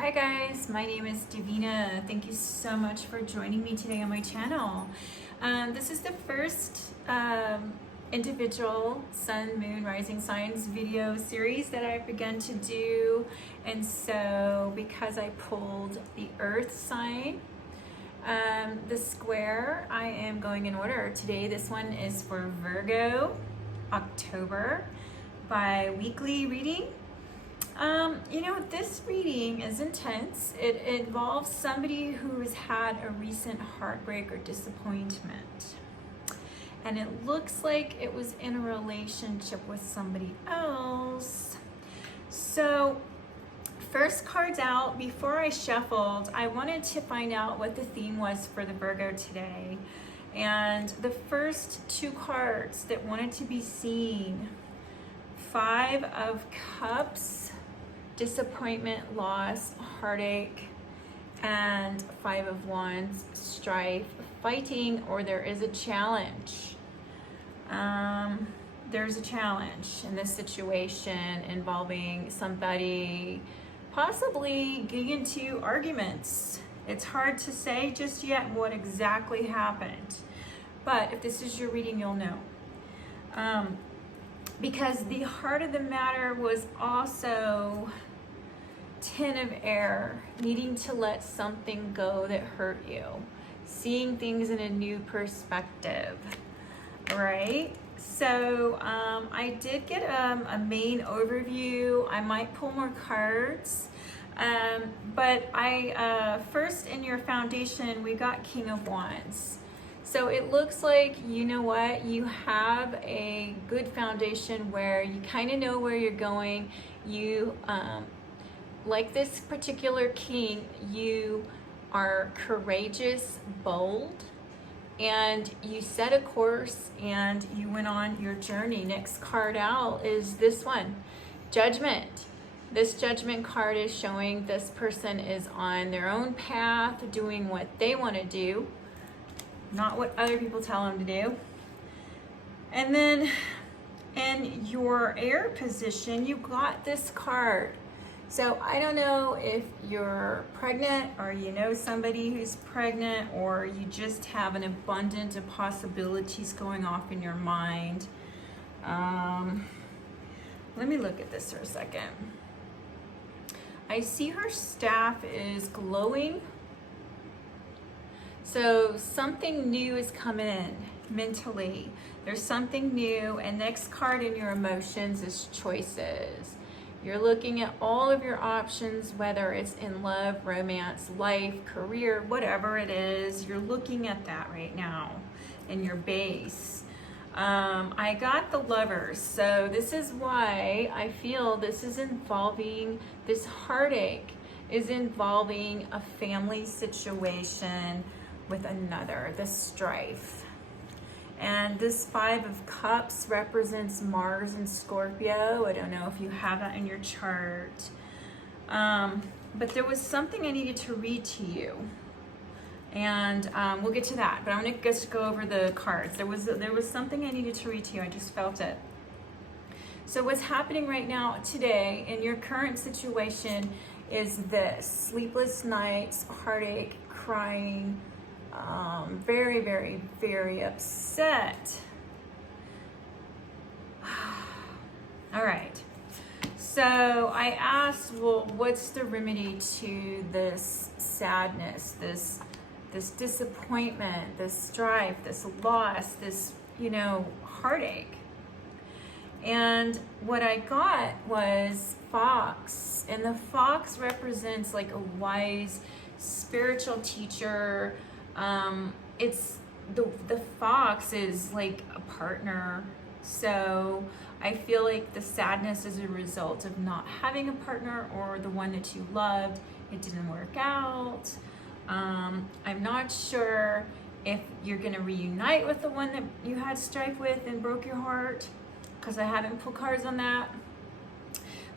Hi guys, my name is Devina. Thank you so much for joining me today on my channel. This is the first individual sun, moon, rising signs video series that I've begun to do. And so because I pulled the earth sign, the square, I am going in order. Today this one is for Virgo, October, bi-weekly reading. This reading is intense. It involves somebody who has had a recent heartbreak or disappointment. And it looks like it was in a relationship with somebody else. So, first cards out, before I shuffled, I wanted to find out what the theme was for the Virgo today. And the first two cards that wanted to be seen, Five of Cups, disappointment, loss, heartache, and Five of Wands, strife, fighting, or there is a challenge. There's a challenge in this situation involving somebody possibly getting into arguments. It's hard to say just yet what exactly happened, but if this is your reading, you'll know. Because the heart of the matter was also Ten of Air, needing to let something go that hurt you, seeing things in a new perspective, right? So I did get a main overview. I might pull more cards, but first in your foundation, we got King of Wands. So it looks like, you know what, you have a good foundation where you kind of know where you're going. You, like this particular king, you are courageous, bold, and you set a course and you went on your journey. Next card out is this one, Judgment. This Judgment card is showing this person is on their own path, doing what they want to do, not what other people tell them to do. And then in your air position, you got this card. So I don't know if you're pregnant or you know somebody who's pregnant, or you just have an abundance of possibilities going off in your mind. Let me look at this for a second. I see her staff is glowing. So something new is coming in mentally. There's something new, and next card in your emotions is choices. You're looking at all of your options, whether it's in love, romance, life, career, whatever it is. You're looking at that right now in your base. I got the Lovers, so this is why I feel this is involving, this heartache is involving a family situation with another, the strife. And this Five of Cups represents Mars and Scorpio. I don't know if you have that in your chart. But there was something I needed to read to you. And we'll get to that. But I'm going to just go over the cards. There was something I needed to read to you. I just felt it. So what's happening right now today in your current situation is this. Sleepless nights, heartache, crying, very, very, very upset. All right. So I asked, well, what's the remedy to this sadness, this disappointment, this strife, this loss, this, heartache? And what I got was Fox. And the Fox represents like a wise spiritual teacher. It's the Fox is like a partner. So I feel like the sadness is a result of not having a partner, or the one that you loved, it didn't work out. I'm not sure if you're gonna reunite with the one that you had strife with and broke your heart, because I haven't pulled cards on that.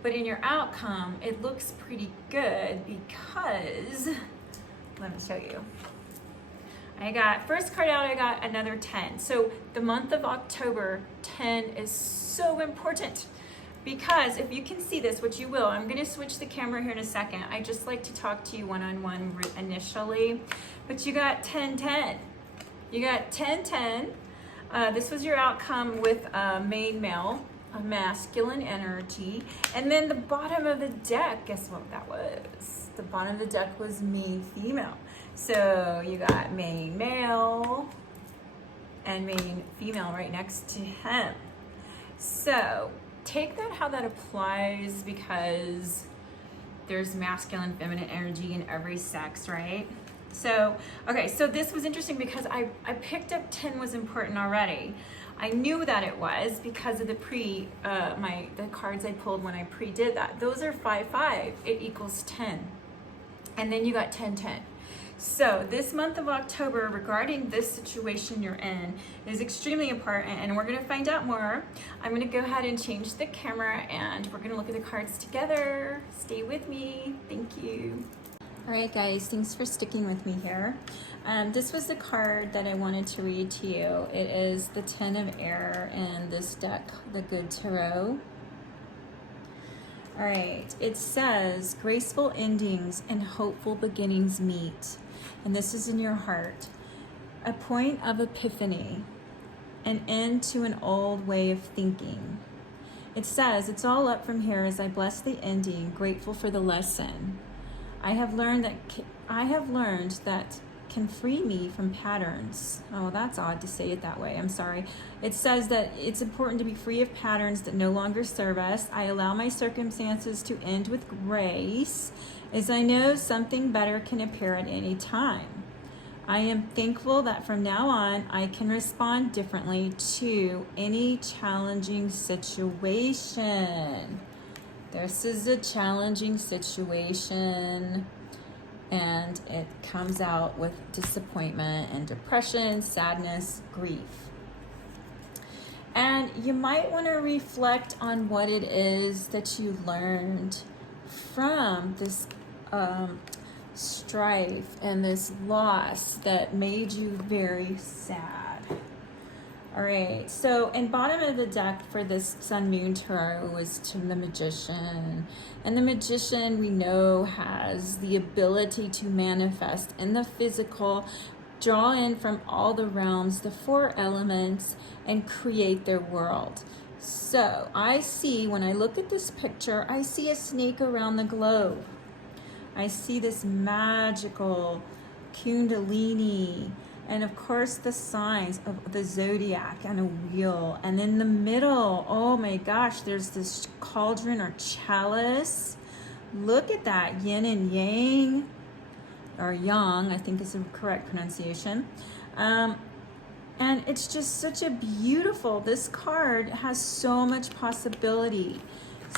But in your outcome, it looks pretty good because, let me show you. I got, first card out, I got another 10. So the month of October, 10 is so important. Because if you can see this, which you will, I'm going to switch the camera here in a second. I just like to talk to you one-on-one initially. But you got 10-10. You got 10-10. This was your outcome with main male, a masculine energy. And then the bottom of the deck, guess what that was? The bottom of the deck was main female. So you got main male and main female right next to him. So take that how that applies, because there's masculine, feminine energy in every sex, right? So, okay, so this was interesting because I picked up 10 was important already. I knew that it was because of the the cards I pulled when I pre-did that. Those are 5-5, it equals 10. And then you got 10-10. So this month of October, regarding this situation you're in, is extremely important, and we're going to find out more. I'm going to go ahead and change the camera, and we're going to look at the cards together. Stay with me. Thank you. All right, guys, thanks for sticking with me here. This was the card that I wanted to read to you. It is the 10 of Air in this deck, the Good Tarot. All right, it says, graceful endings and hopeful beginnings meet. And this is in your heart. A point of epiphany, an end to an old way of thinking. It says, it's all up from here as I bless the ending, grateful for the lesson. I have learned that can free me from patterns. Oh, that's odd to say it that way. I'm sorry. It says that it's important to be free of patterns that no longer serve us. I allow my circumstances to end with grace, as I know something better can appear at any time. I am thankful that from now on, I can respond differently to any challenging situation. This is a challenging situation, and it comes out with disappointment and depression, sadness, grief. And you might want to reflect on what it is that you learned from this strife and this loss that made you very sad. All right, so in bottom of the deck for this Sun Moon Tarot was to the Magician. And the Magician, we know, has the ability to manifest in the physical, draw in from all the realms, the 4 elements, and create their world. So I see, when I look at this picture, I see a snake around the globe. I see this magical kundalini, and of course the signs of the zodiac and a wheel. And in the middle, oh my gosh, there's this cauldron or chalice. Look at that, yin and yang, or yang, I think is the correct pronunciation. And it's just such a beautiful, this card has so much possibility.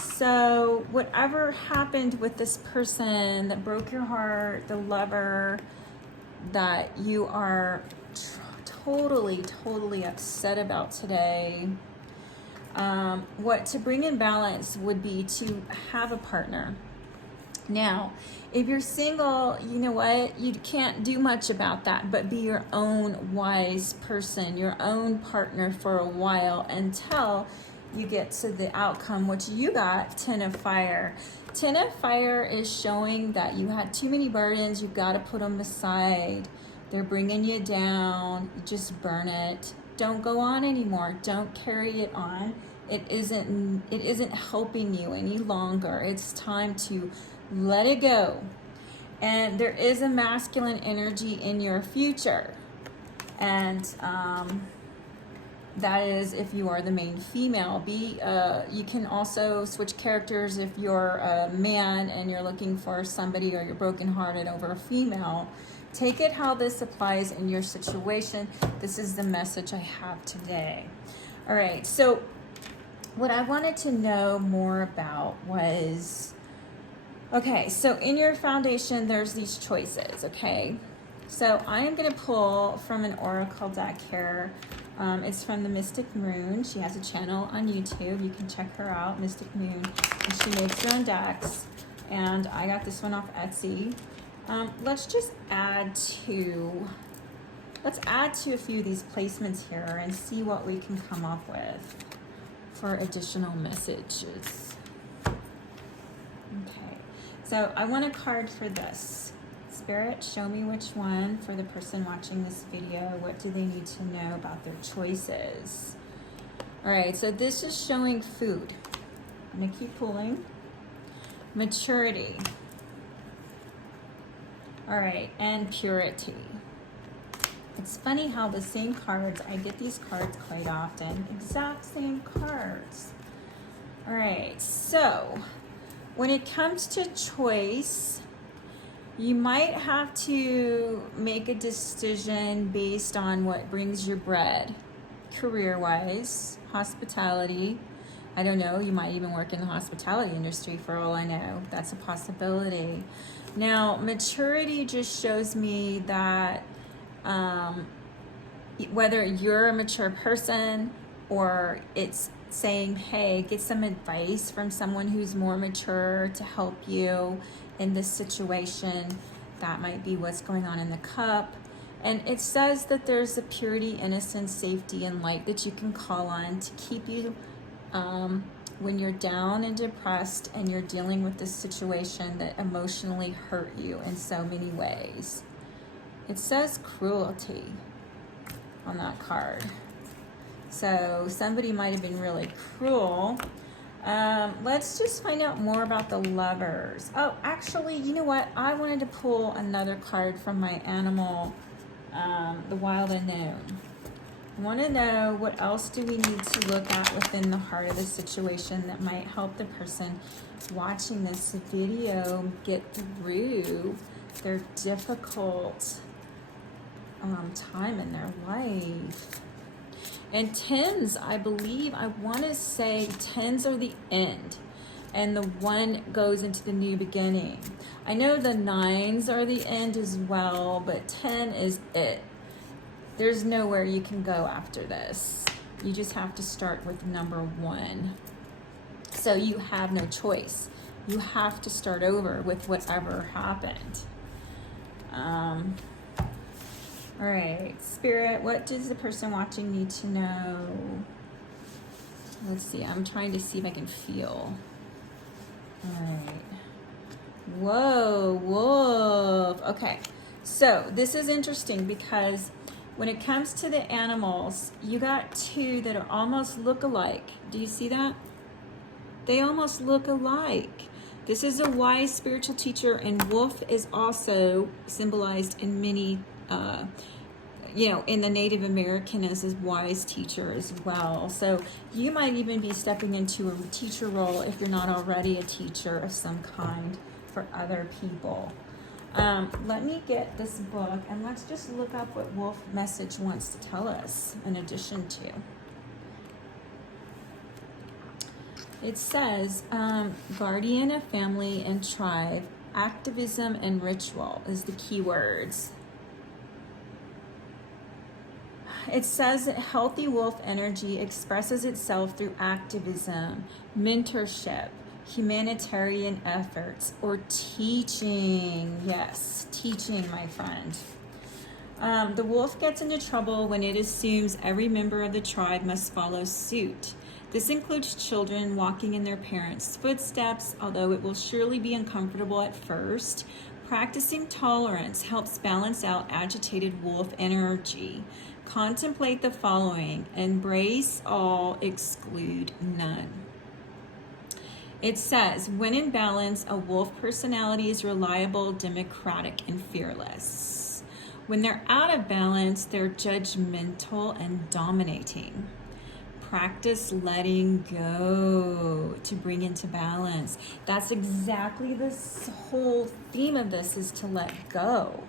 So whatever happened with this person that broke your heart, the lover that you are totally upset about today, what to bring in balance would be to have a partner. Now, if you're single, you know what? You can't do much about that, but be your own wise person, your own partner for a while until you get to the outcome, which you got, 10 of Fire. 10 of Fire is showing that you had too many burdens. You've got to put them aside. They're bringing you down. Just burn it. Don't go on anymore. Don't carry it on. It isn't helping you any longer. It's time to let it go. And there is a masculine energy in your future. And that is if you are the main female. You can also switch characters if you're a man and you're looking for somebody, or you're brokenhearted over a female. Take it how this applies in your situation. This is the message I have today. All right, so what I wanted to know more about was, okay, so in your foundation, there's these choices, okay? So I am going to pull from an oracle deck here. It's from the Mystic Moon. She has a channel on YouTube. You can check her out, Mystic Moon. And she makes her own decks. And I got this one off Etsy. Let's just add to a few of these placements here and see what we can come up with for additional messages. Okay, so I want a card for this. Spirit, show me which one for the person watching this video. What do they need to know about their choices? All right, so this is showing food. I'm gonna keep pulling. Maturity. All right, and purity. It's funny how the same cards, I get these cards quite often, exact same cards. All right, so when it comes to choice, you might have to make a decision based on what brings your bread, career-wise, hospitality. I don't know, you might even work in the hospitality industry for all I know. That's a possibility. Now, maturity just shows me that whether you're a mature person or it's saying, hey, get some advice from someone who's more mature to help you in this situation. That might be what's going on in the cup. And it says that there's a purity, innocence, safety, and light that you can call on to keep you when you're down and depressed and you're dealing with this situation that emotionally hurt you in so many ways. It says cruelty on that card. So somebody might have been really cruel. Let's just find out more about the lovers. Oh, actually, you know what? I wanted to pull another card from my animal, the wild unknown. I want to know what else do we need to look at within the heart of the situation that might help the person watching this video get through their difficult time in their life. And 10s, I believe, I want to say 10s are the end. And the 1 goes into the new beginning. I know the 9s are the end as well, but 10 is it. There's nowhere you can go after this. You just have to start with number 1. So you have no choice. You have to start over with whatever happened. All right, Spirit, what does the person watching need to know? Let's see, I'm trying to see if I can feel. All right. Whoa, wolf. Okay, so this is interesting because when it comes to the animals, you got 2 that are almost look alike. Do you see that? They almost look alike. This is a wise spiritual teacher, and wolf is also symbolized in many in the Native American as a wise teacher as well. So you might even be stepping into a teacher role if you're not already a teacher of some kind for other people. Let me get this book and let's just look up what wolf message wants to tell us in addition to. It says, guardian of family and tribe, activism and ritual is the key words. It says that healthy wolf energy expresses itself through activism, mentorship, humanitarian efforts, or teaching. Yes, teaching, my friend. The wolf gets into trouble when it assumes every member of the tribe must follow suit. This includes children walking in their parents' footsteps, although it will surely be uncomfortable at first. Practicing tolerance helps balance out agitated wolf energy. Contemplate the following: embrace all, exclude none. It says, when in balance, a wolf personality is reliable, democratic, and fearless. When they're out of balance, they're judgmental and dominating. Practice letting go to bring into balance. That's exactly this whole theme of this, is to let go.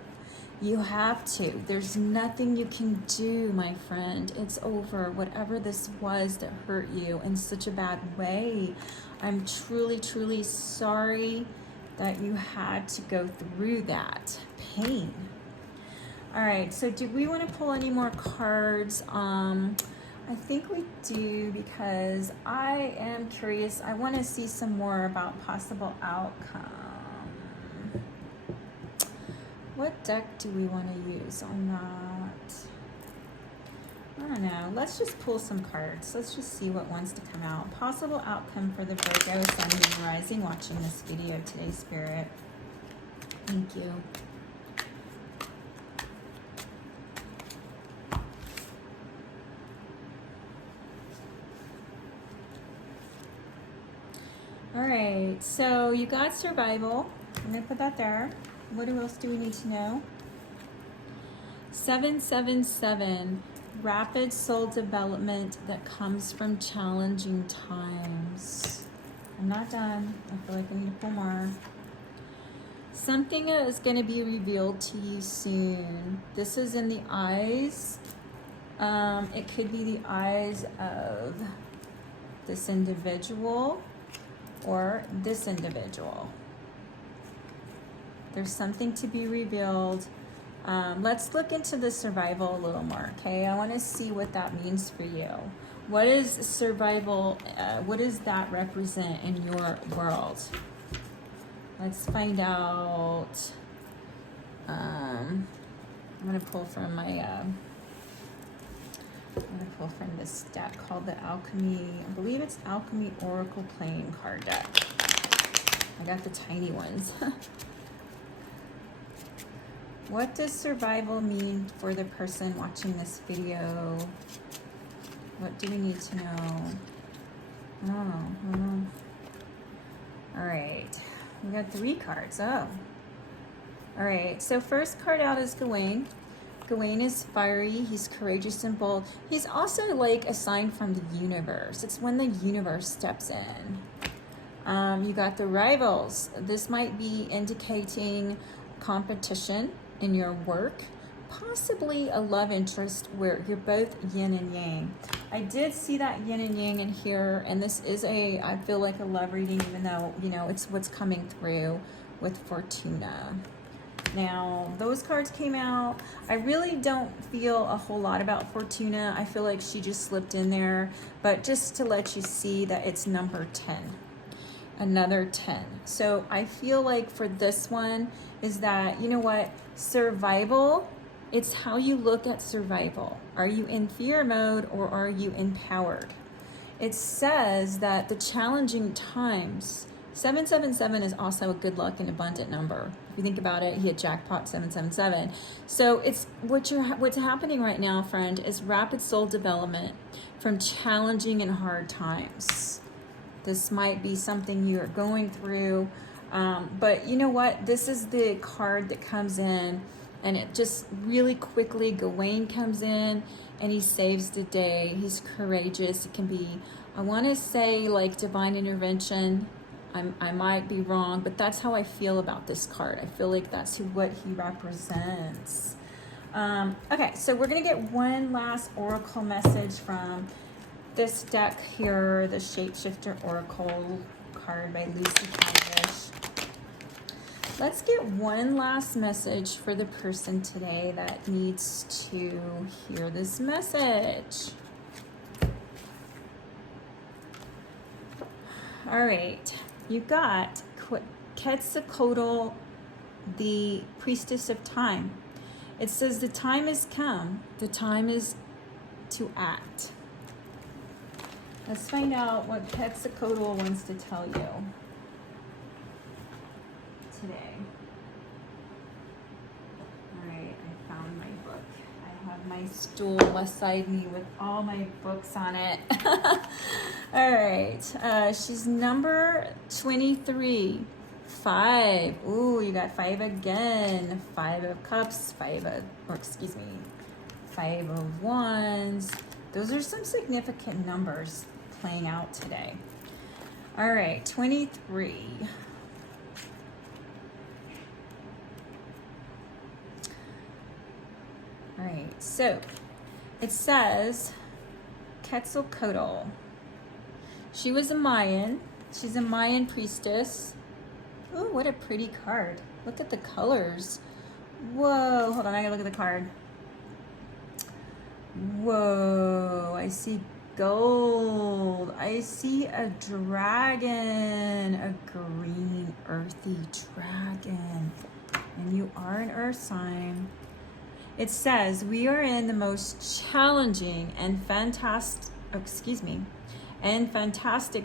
You have to. There's nothing you can do, my friend. It's over. Whatever this was that hurt you in such a bad way, I'm truly, truly sorry that you had to go through that pain. All right, so do we want to pull any more cards? I think we do, because I am curious. I want to see some more about possible outcome. What deck do we want to use on that? I don't know. Let's just pull some cards. Let's just see what wants to come out. Possible outcome for the Virgo, Sun, Moon, Rising watching this video today, Spirit. Thank you. All right, so you got survival. I'm going to put that there. What else do we need to know? 777, rapid soul development that comes from challenging times. I'm not done. I feel like I need to pull more. Something is going to be revealed to you soon. This is in the eyes. It could be the eyes of this individual or this individual. There's something to be revealed. Let's look into the survival a little more, okay? I want to see what that means for you. What is survival? What does that represent in your world? Let's find out. I'm going to pull from my... I'm going to pull from this deck called the Alchemy. I believe it's Alchemy Oracle Playing Card deck. I got the tiny ones. What does survival mean for the person watching this video? What do we need to know? All right. We got 3 cards. Oh. All right. So first card out is Gawain. Gawain is fiery. He's courageous and bold. He's also like a sign from the universe. It's when the universe steps in. You got the rivals. This might be indicating competition in your work, possibly a love interest where you're both yin and yang. I did see that yin and yang in here, and this is I feel like a love reading, even though, you know, it's what's coming through with Fortuna. Now, those cards came out. I really don't feel a whole lot about Fortuna. I feel like she just slipped in there, but just to let you see that it's number 10. Another 10. So I feel like for this one is that, you know what, survival, it's how you look at survival. Are you in fear mode or are you empowered? It says that the challenging times, 777 is also a good luck and abundant number. If you think about it, he had jackpot 777. So it's what's happening right now, friend, is rapid soul development from challenging and hard times. This might be something you're going through, but you know what? This is the card that comes in, and it just really quickly, Gawain comes in, and he saves the day. He's courageous. It can be, I want to say, like divine intervention. I might be wrong, but that's how I feel about this card. I feel like that's what he represents. Okay, so we're going to get one last oracle message from this deck here, the Shapeshifter Oracle card by Lucy Cavendish. Let's get one last message for the person today that needs to hear this message. All right, you got Quetzalcoatl, the priestess of time. It says the time has come. The time is to act. Let's find out what Quetzalcoatl wants to tell you today. All right, I found my book. I have my stool beside me with all my books on it. All right, she's number 23. 5. Ooh, you got 5 again. 5 of Cups, 5 of Wands. Those are some significant numbers playing out today. All right, 23. All right, so it says Quetzalcoatl. She was a Mayan. She's a Mayan priestess. Ooh, what a pretty card. Look at the colors. Whoa, hold on, I gotta look at the card. Whoa, I see gold. I see a dragon, a green, earthy dragon. And you are an earth sign. It says, we are in the most challenging and fantastic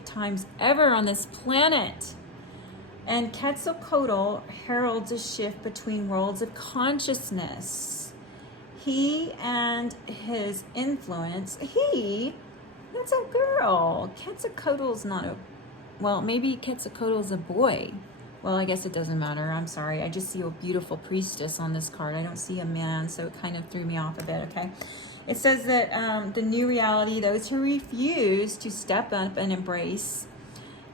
times ever on this planet. And Quetzalcoatl heralds a shift between worlds of consciousness. He and his influence, that's a girl. Quetzalcoatl's not a, well, maybe Quetzalcoatl's a boy. Well, I guess it doesn't matter. I'm sorry. I just see a beautiful priestess on this card. I don't see a man, so it kind of threw me off a bit, okay? It says that the new reality, those who refuse to step up and embrace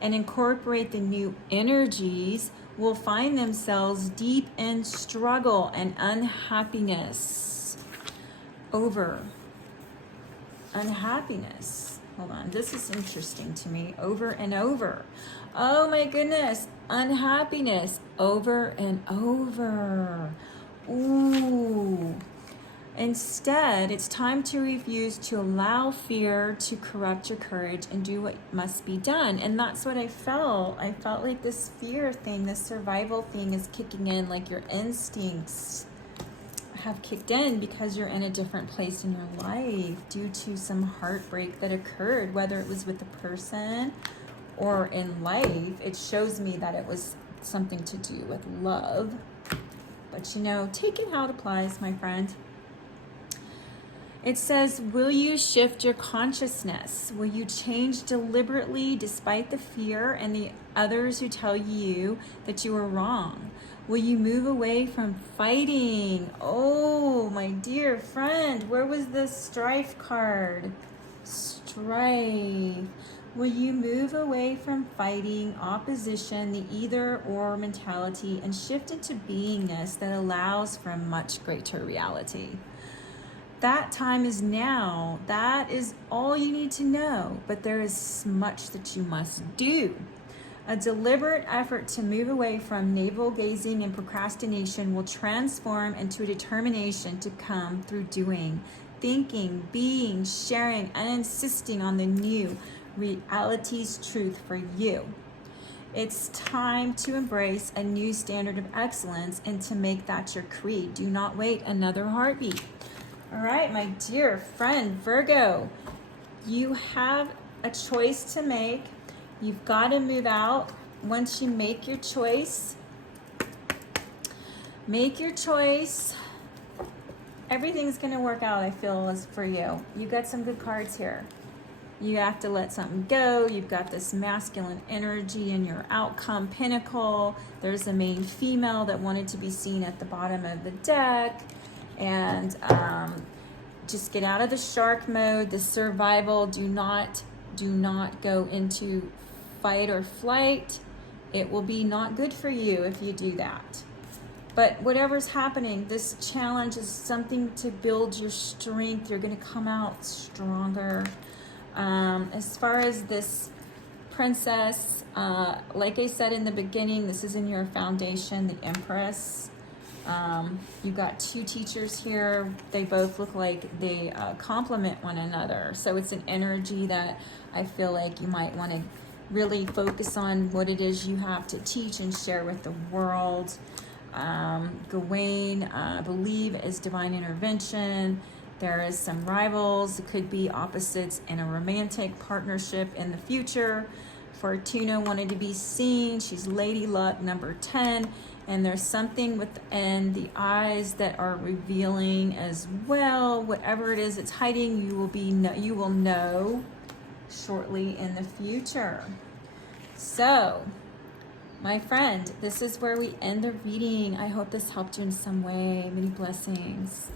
and incorporate the new energies will find themselves deep in struggle and unhappiness over unhappiness. Hold on, this is interesting to me. Over and over. Oh my goodness, unhappiness over and over. Ooh. Instead, it's time to refuse to allow fear to corrupt your courage and do what must be done. And that's what I felt. I felt like this fear thing, this survival thing is kicking in, like your instincts have kicked in because you're in a different place in your life due to some heartbreak that occurred, whether it was with a person or in life. It shows me that it was something to do with love. But you know, take it how it applies, my friend. It says, will you shift your consciousness? Will you change deliberately despite the fear and the others who tell you that you are wrong? Will you move away from fighting? Oh, my dear friend, where was the strife card? Strife. Will you move away from fighting, opposition, the either or mentality, and shift into beingness that allows for a much greater reality? That time is now. That is all you need to know. But there is much that you must do. A deliberate effort to move away from navel gazing and procrastination will transform into a determination to come through doing, thinking, being, sharing, and insisting on the new reality's truth for you. It's time to embrace a new standard of excellence and to make that your creed. Do not wait another heartbeat. All right, my dear friend, Virgo, you have a choice to make. You've got to move out. Once you make your choice, everything's going to work out, I feel, as for you. You've got some good cards here. You have to let something go. You've got this masculine energy in your outcome pinnacle. There's a main female that wanted to be seen at the bottom of the deck. And just get out of the shark mode, the survival. Do not go into fight or flight. It will be not good for you if you do that. But whatever's happening, this challenge is something to build your strength. You're going to come out stronger. As far as this princess, like I said in the beginning, this is in your foundation, the Empress. You've got two teachers here. They both look like they complement one another. So it's an energy that I feel like you might want to really focus on what it is you have to teach and share with the world. Gawain, I believe, is divine intervention. There is some rivals. It could be opposites in a romantic partnership in the future. Fortuna wanted to be seen. She's Lady Luck, number 10. And there's something within the eyes that are revealing as well. Whatever it is it's hiding, you will know shortly in the future. So, my friend, this is where we end the reading. I hope this helped you in some way. Many blessings.